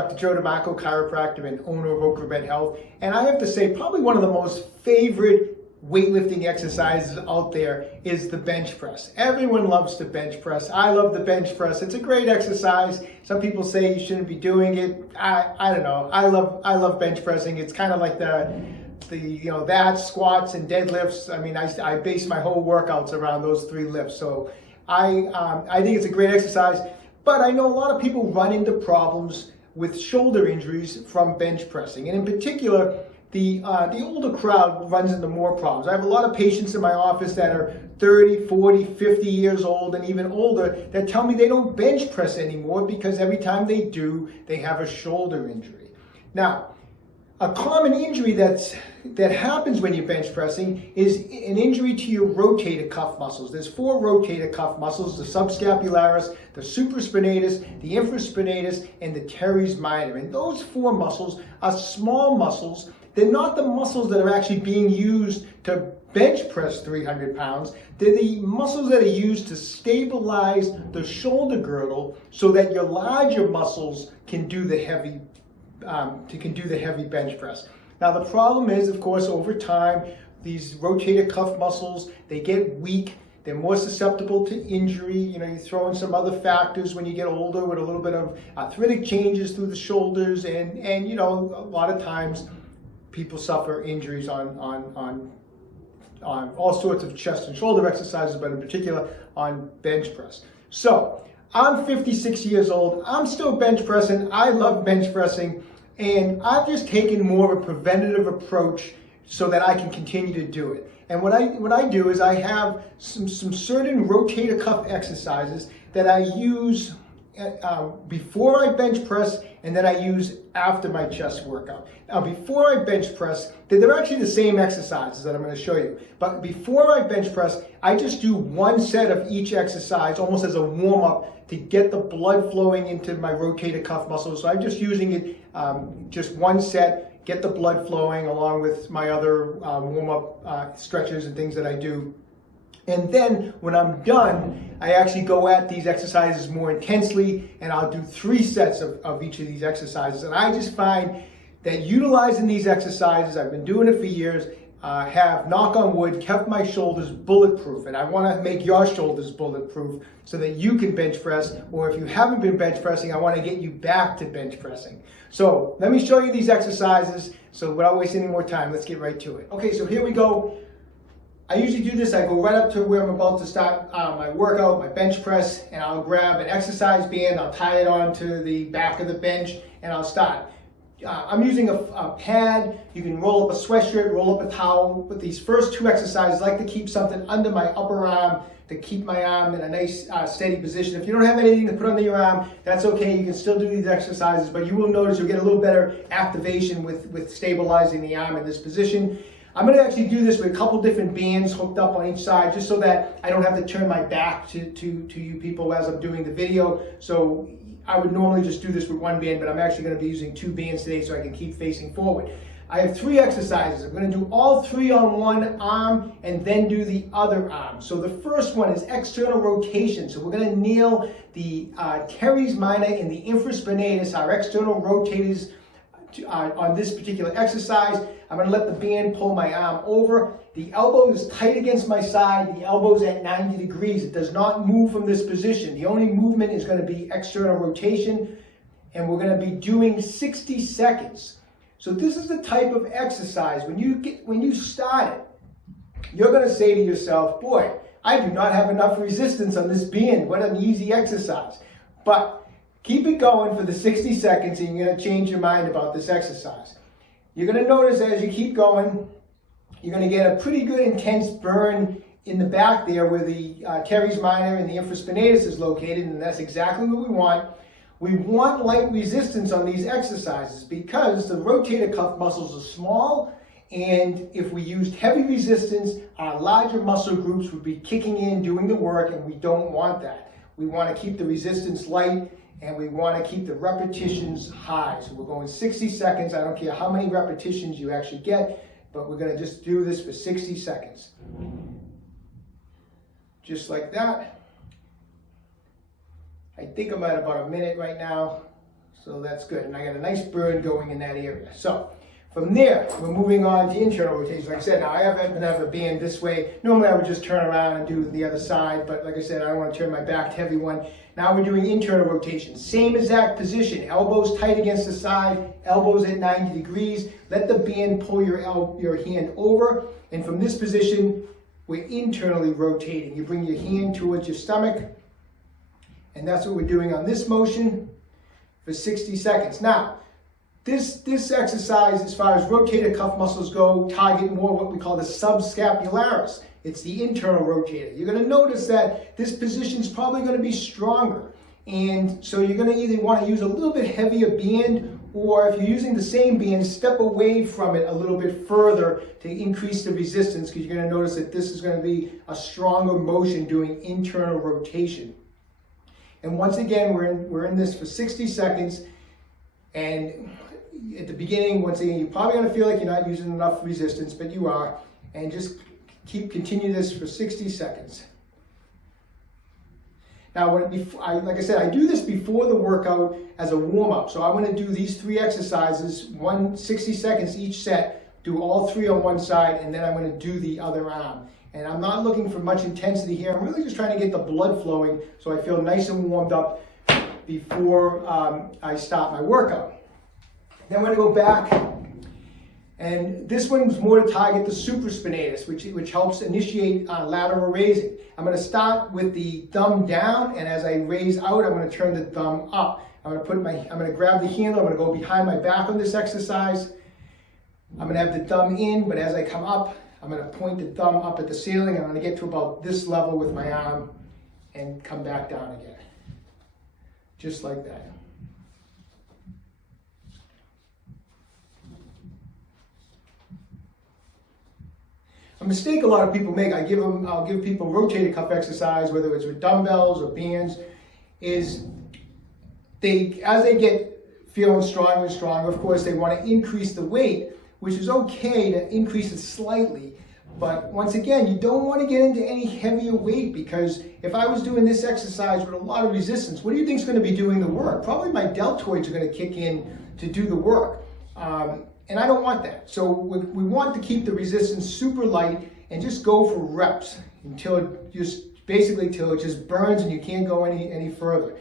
Dr. Joe DeMarco, chiropractor and owner of OcraMed Health. And I have to say, probably one of the most favorite weightlifting exercises out there is the bench press. Everyone loves the bench press. I love the bench press. It's a great exercise. Some people say you shouldn't be doing it. I don't know. I love bench pressing. It's kind of like that, squats and deadlifts. I mean, I base my whole workouts around those three lifts. So I think it's a great exercise. But I know a lot of people run into problems with shoulder injuries from bench pressing, and in particular, the older crowd runs into more problems. I have a lot of patients in my office that are 30, 40, 50 years old and even older that tell me they don't bench press anymore because every time they do, they have a shoulder injury. Now, a common injury that happens when you're bench pressing is an injury to your rotator cuff muscles. There's 4 rotator cuff muscles: the subscapularis, the supraspinatus, the infraspinatus, and the teres minor. And those 4 muscles are small muscles. They're not the muscles that are actually being used to bench press 300 pounds. They're the muscles that are used to stabilize the shoulder girdle so that your larger muscles can do the heavy bench press. Now the problem is, of course, over time, these rotator cuff muscles, they get weak. They're more susceptible to injury. You throw in some other factors when you get older with a little bit of arthritic changes through the shoulders, and a lot of times people suffer injuries on all sorts of chest and shoulder exercises, but in particular on bench press. So I'm 56 years old. I'm still bench pressing. I love bench pressing, and I've just taken more of a preventative approach so that I can continue to do it. And what I do is I have some certain rotator cuff exercises that I use before I bench press, and then I use after my chest workout. Now, before I bench press, they're actually the same exercises that I'm going to show you. But before I bench press, I just do one set of each exercise, almost as a warm-up, to get the blood flowing into my rotator cuff muscles. So I'm just using it, just one set, get the blood flowing along with my other warm-up stretches and things that I do. And then when I'm done, I actually go at these exercises more intensely, and I'll do 3 sets of each of these exercises. And I just find that utilizing these exercises, I've been doing it for years, have, knock on wood, kept my shoulders bulletproof. And I want to make your shoulders bulletproof so that you can bench press, or if you haven't been bench pressing, I want to get you back to bench pressing. So let me show you these exercises. So without wasting any more time, let's get right to it. Okay, so here we go. I usually do this, I go right up to where I'm about to start my workout, my bench press, and I'll grab an exercise band, I'll tie it onto the back of the bench, and I'll start. I'm using a pad. You can roll up a sweatshirt, roll up a towel. With these first 2 exercises, I like to keep something under my upper arm to keep my arm in a nice steady position. If you don't have anything to put under your arm, that's okay. You can still do these exercises, but you will notice you'll get a little better activation with stabilizing the arm in this position. I'm going to actually do this with a couple different bands hooked up on each side, just so that I don't have to turn my back to you people as I'm doing the video. So I would normally just do this with 1 band, but I'm actually going to be using 2 bands today so I can keep facing forward. I have 3 exercises. I'm going to do all 3 on one arm and then do the other arm. So the first one is external rotation. So we're going to kneel the teres minor and the infraspinatus, our external rotators, on this particular exercise. I'm going to let the band pull my arm over. The elbow is tight against my side. The elbow is at 90 degrees. It does not move from this position. The only movement is going to be external rotation, and we're going to be doing 60 seconds. So this is the type of exercise, when you start it, you're going to say to yourself, boy, I do not have enough resistance on this band. What an easy exercise. But keep it going for the 60 seconds, and you're going to change your mind about this exercise. You're going to notice as you keep going, you're going to get a pretty good intense burn in the back there where the teres minor and the infraspinatus is located, and that's exactly what we want. We want light resistance on these exercises because the rotator cuff muscles are small, and if we used heavy resistance, our larger muscle groups would be kicking in, doing the work, and we don't want that. We want to keep the resistance light, and we want to keep the repetitions high. So we're going 60 seconds. I don't care how many repetitions you actually get, but we're going to just do this for 60 seconds. Just like that. I think I'm at about a minute right now. So that's good. And I got a nice burn going in that area. So from there, we're moving on to internal rotation. Like I said, now I happen to have a band this way. Normally I would just turn around and do the other side, but like I said, I don't want to turn my back to everyone. Now we're doing internal rotation. Same exact position. Elbows tight against the side, elbows at 90 degrees. Let the band pull your hand over. And from this position, we're internally rotating. You bring your hand towards your stomach. And that's what we're doing on this motion for 60 seconds. Now, this exercise, as far as rotator cuff muscles go, target more what we call the subscapularis. It's the internal rotator. You're going to notice that this position is probably going to be stronger. And so you're going to either want to use a little bit heavier band, or if you're using the same band, step away from it a little bit further to increase the resistance, because you're going to notice that this is going to be a stronger motion doing internal rotation. And once again, we're in this for 60 seconds. And at the beginning, once again, you're probably going to feel like you're not using enough resistance, but you are. And just continue this for 60 seconds. Now, like I said, I do this before the workout as a warm-up. So I want to do these 3 exercises, 60 seconds each set, do all 3 on one side, and then I'm going to do the other arm. And I'm not looking for much intensity here. I'm really just trying to get the blood flowing so I feel nice and warmed up before I start my workout. Then I'm going to go back, and this one's more to target the supraspinatus, which helps initiate lateral raising. I'm going to start with the thumb down, and as I raise out, I'm going to turn the thumb up. I'm going to grab the handle. I'm going to go behind my back on this exercise. I'm going to have the thumb in, but as I come up, I'm going to point the thumb up at the ceiling. I'm going to get to about this level with my arm and come back down again. Just like that. A mistake a lot of people make, I'll give people rotator cuff exercise, whether it's with dumbbells or bands, is as they get feeling stronger and stronger, of course, they want to increase the weight, which is okay to increase it slightly. But once again, you don't want to get into any heavier weight, because if I was doing this exercise with a lot of resistance, what do you think is going to be doing the work? Probably my deltoids are going to kick in to do the work. And I don't want that. So we want to keep the resistance super light and just go for reps until it just burns and you can't go any further.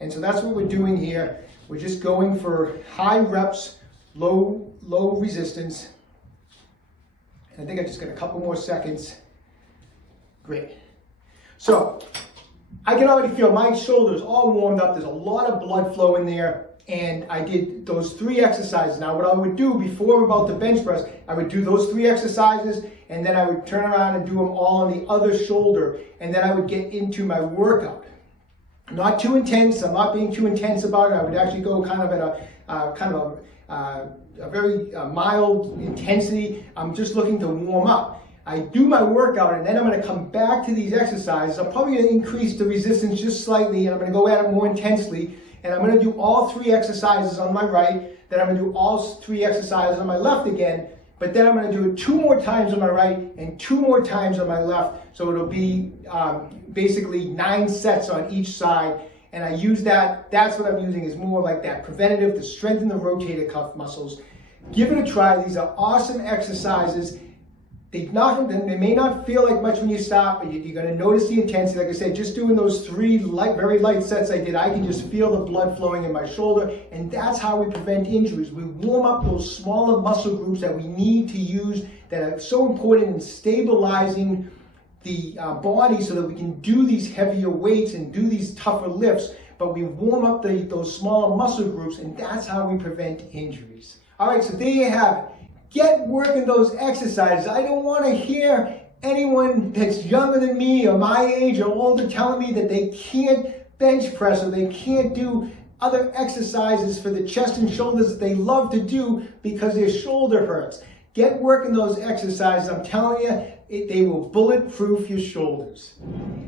And so that's what we're doing here. We're just going for high reps, low resistance. And I think I just got a couple more seconds. Great. So I can already feel my shoulders all warmed up. There's a lot of blood flow in there. And I did those 3 exercises. Now what I would do before I'm about to bench press, I would do those 3 exercises, and then I would turn around and do them all on the other shoulder, and then I would get into my workout. Not too intense. I'm not being too intense about it. I would actually go kind of at a very mild intensity. I'm just looking to warm up. I do my workout, and then I'm going to come back to these exercises. I'm probably going to increase the resistance just slightly, and I'm going to go at it more intensely. And I'm going to do all 3 exercises on my right, then I'm going to do all 3 exercises on my left again, but then I'm going to do it 2 more times on my right and 2 more times on my left, so it'll be basically 9 sets on each side. And I use that's what I'm using, is more like that preventative to strengthen the rotator cuff muscles. Give it a try. These are awesome exercises. They may not feel like much when you stop, but you're going to notice the intensity. Like I said, just doing those 3 very light sets I did, I can just feel the blood flowing in my shoulder, and that's how we prevent injuries. We warm up those smaller muscle groups that we need to use, that are so important in stabilizing the body so that we can do these heavier weights and do these tougher lifts, but we warm up those smaller muscle groups, and that's how we prevent injuries. All right, so there you have it. Get working those exercises. I don't want to hear anyone that's younger than me or my age or older telling me that they can't bench press or they can't do other exercises for the chest and shoulders that they love to do because their shoulder hurts. Get working those exercises. I'm telling you, they will bulletproof your shoulders.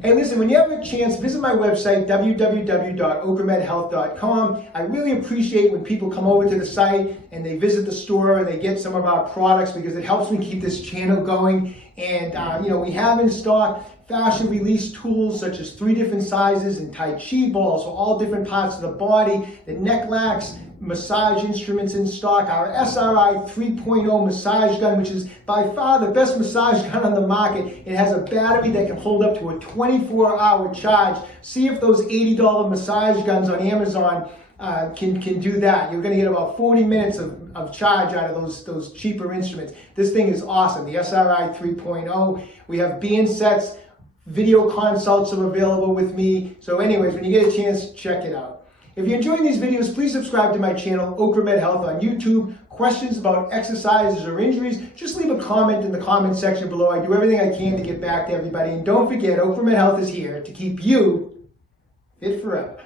Hey, listen, when you have a chance, visit my website, www.OcraMedHealth.com. I really appreciate when people come over to the site and they visit the store and they get some of our products, because it helps me keep this channel going. And, we have in stock fascia release tools such as 3 different sizes and Tai Chi balls for all different parts of the body, the neck lax massage instruments in stock, our SRI 3.0 massage gun, which is by far the best massage gun on the market. It has a battery that can hold up to a 24-hour charge. See if those $80 massage guns on Amazon can do that. You're going to get about 40 minutes of charge out of those cheaper instruments. This thing is awesome, the SRI 3.0. We have band sets, video consults are available with me. So anyways, when you get a chance, check it out. If you're enjoying these videos, please subscribe to my channel, OcraMed Health on YouTube. Questions about exercises or injuries, just leave a comment in the comment section below. I do everything I can to get back to everybody. And don't forget, OcraMed Health is here to keep you fit forever.